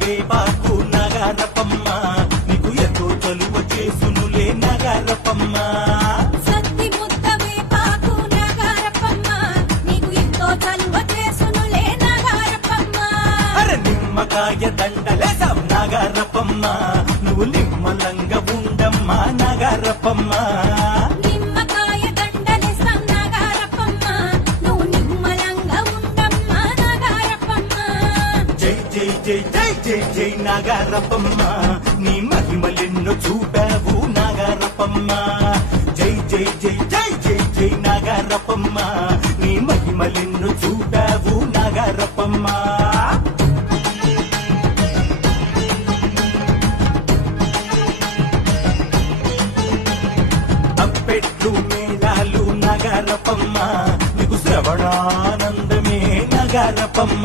వేపాకు నగారపమ్మ నీకు ఎంతో చలువ చేసునులే నగారపమ్మ సత్తి ముద్ద వేపాకు నగారపమ్మ నీకు ఎంతో చలువ చేసునులే నగారపమ్మ అరే నిమ్మకాయ దండలేసాం నగారపమ్మ నువ్వు నిమ్మలంగా ఉండమ్మా నగారపమ్మ నిమ్మకాయ దండలేసాం నగారపమ్మ నువ్వు నిమ్మలంగా ఉండమ్మా నగారపమ్మ జై జై జై జై జై జై నగారపమ్మ నీ మహిమలెన్నో చూపావు నగారపమ్మ జై జై జై జై జై జై నగారపమ్మ నీ మహిమలెన్నో చూపావు నగారపమ్మ అప్పెట్లు మేళాలు నగారపమ్మ నీకు శ్రవణానందమే నగారపమ్మ